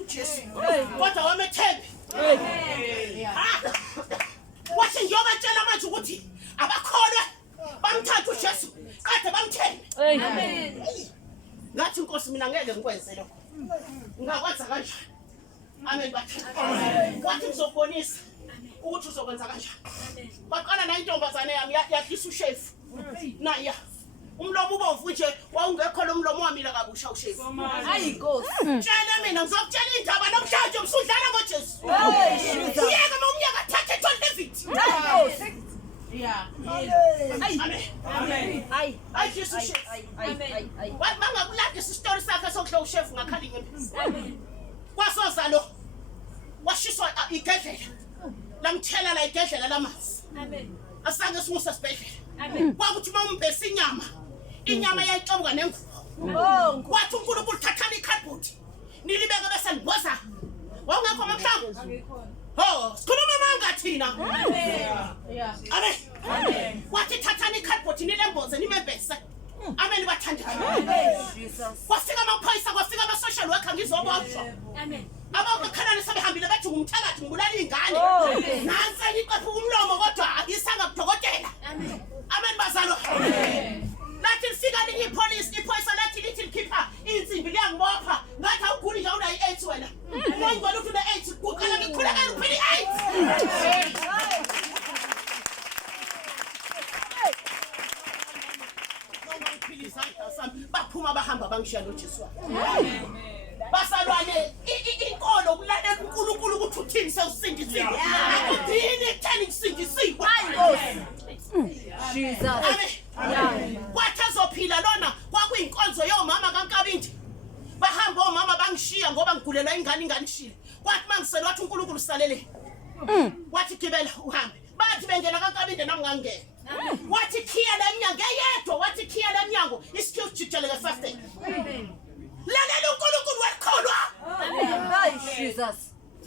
uJesu kodwa wamethembi wathi ngiyobatshela manje ukuthi abakholwa bamthatha uJesu kade bamthembe. Amen. Ngathi Nkosi mina ngeke ngikwenze lokho. Ngakwenza kanjani? Amen bathi. Wathi ngizobonisa ukuthi uzokwenza kanjani. Baqala na intombazane yami yakhisa ushefu. Naya umlomo ubomvu nje wawungekho lo mlomo wamila kabusha ushefu. Hayi Nkosi. Tshela mina ngizokutshela indaba namhlanje msudlala ngoJesu. Uyeke umnyaka thathe John David. Yeah. Amen. Hayi Jesu chef. Amen. Mangakulanda isistory sakhe sokudla chef ngakhali ngempisi. Amen. Kwasoza lo washiswa igedlela. Lamthela la igedlela lamanzi. Amen. Asange simusa sibhedlela. Amen. Kwakuthi mawumbesa inyama yayixobuka nengubo. Oh, kwathi uNkulunkulu thathana iCardboard. Nilibeke bese niboza. Wawungekho mamhlanje? Oh, sikhuluma manga thina. Yeah. Amen. Wathi thathana iCardboard nilemboze nimebese. Amen bathandana. Jesus. Kwafika amaphoyisa kwafika ama social worker ngizoboshwa. Amen. Abakukhalane sebehambile bathi ngumthakathi ngibulala ingane. Nansi iqapha umlomo kodwa akisanga kudokotela. Amen. Amen bazalo. Amen. Lathi lifika linye iphoyisa lathi lithi likhipha insimbi liyangibopha ngathi awuguli nje unayi 8 wena. Ngiyangibona ukuthi una 8 kuqala ngikhuleka uphili 8. Baphuma bahamba bangishiya noJesu. Basalwane inkolo ukulalela uNkulunkulu ukuthi uthini sewusindisiwe. Akudini ekutheni ngisindisiwe. Jesus. Amen. Kwathi azophila lona kwakuyinkonzo yomama kaNkabindi. Bahamba omama bangishiya ngoba ngigulelwa ingane inganishile. Kwathi mangisele wathi uNkulunkulu salele. Wathi gibela uhambe. Bathi bengena kaNkabindi nami ngangena. Wathi khiya lemnyango eyedwa wathi khiya lemnyango isikhiwo jijeleke fast. Lalela uNkulunkulu wakholwa. Amen. Jesus.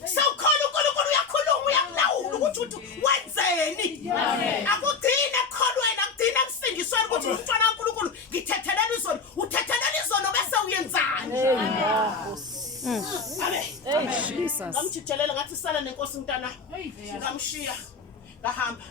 Sawukholwa uNkulunkulu uyakhuluma uyakulawula ukuthi wenzeni. Akudina ekholweni akudina kusindisweni ukuthi umntwana kaNkulunkulu ngithethelela izolo uthethelela izolo bese uyenzani. Amen. Jesus. Ngamjijelela ngathi sala nenkosi mntana. Ngamshiya ngahamba.